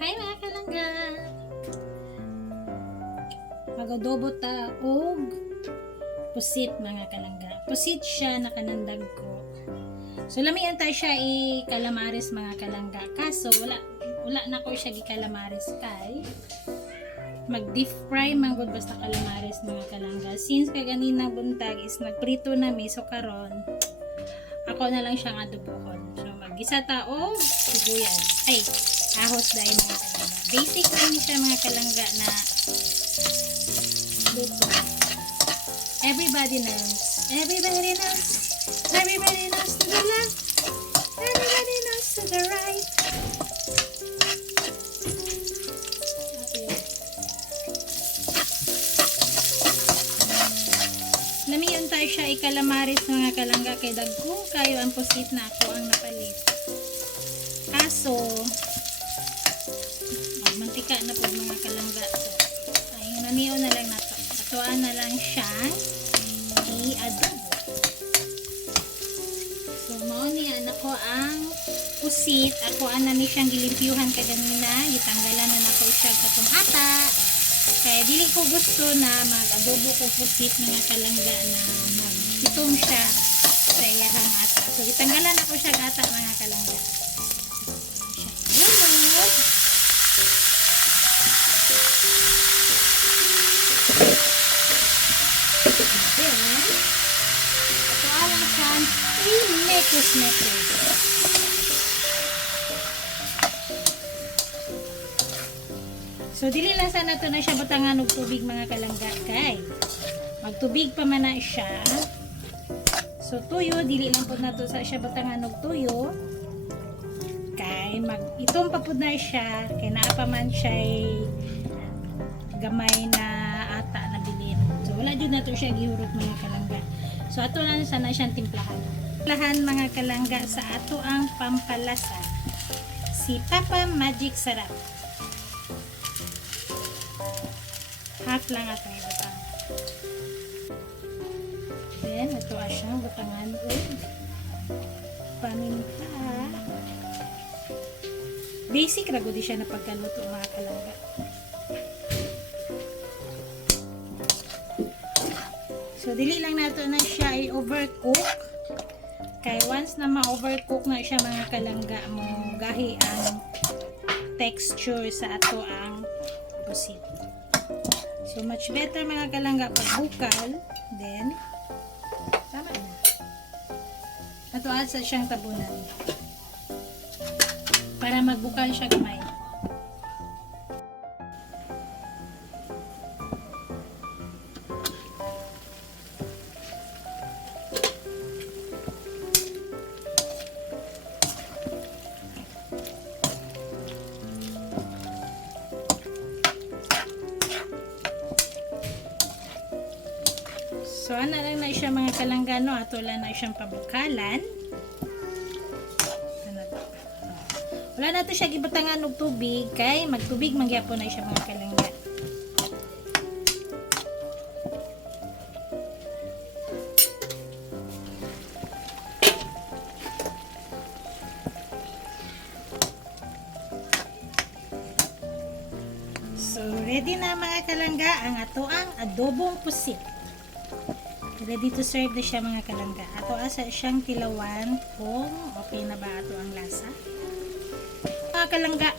Hi mga kalangga! Magadobo ta og pusit mga kalangga. Pusit siya na kanandag ko. So lamian tayo siya i calamares mga kalangga. Kaso wala wala na ko siya gi calamares kay mag deep fry man gud basta calamares mga kalangga. Since kaganina buntag is nagprito na mi so karon ako na lang siyang adobohon. So maggisa ta og sibuyas. Ay, ahos dahil mga kalangga. Basic lang siya mga kalangga na luto. Everybody knows. Everybody knows. Everybody knows to the left. Everybody knows to the right. Okay. Namiyon tayo siya ikalamaris mga kalangga kay dagko kayo ang pusit na ako ang napalit. Kaso, magmantika na po mga kalangga. So, ayun, namiyon na lang na to. Atuan na lang siyang i-adobo. So, mao ni anak ko ang pusit. Ako ana ni siyang gilimpyuhan kaganina. Gitanggalan na nako siya sa ata. Kaya dili ko gusto na mag-adobo ko pusit mga kalangga na mag-itom siya sa iyahang ata. So, itanggalan ako siya gata mga kalangga. Alang siya i-mekos-mekos. So dili lang sana to na siya butangan og tubig mga kalangga kay magtubig pa man na siya. So tuyo dili lang pud nato sa siya butangan og tuyo. Kay mag itom pa pud na siya kay naa pa man siya gamay na ata na bilin. So wala jud nato siya gihurot mga kalangga. So ato lang sana siyang timplahan. Timplahan mga kalangga sa ato ang pampalasa. Si Papa Magic Sarap. half lang atong ibutang. Then, ito siyang butangan og paminta. Basic ra gud siya na pagkaluto mga kalangga. So, dili lang nato na siya i-overcook. Kay once na ma-overcook na siya mga kalangga mo, gahi ang texture sa ato ang pusit. So, much better mga kalangga pag bukal. Then, tama na. Ato sa siyang tabunan. Para magbukal siya gamay. So, ano lang na siya mga kalanggano. Ato lang na siyang pabukalan. Ano? Wala na to siya gibutangan og tubig. Kay magtubig mangyapon na siya mga kalangga. So, ready na mga kalangga ang atoang adobong pusit. Ready to serve na siya mga kalangga. Ato asa siyang tilawan kung okay na ba ato ang lasa. Mga kalangga,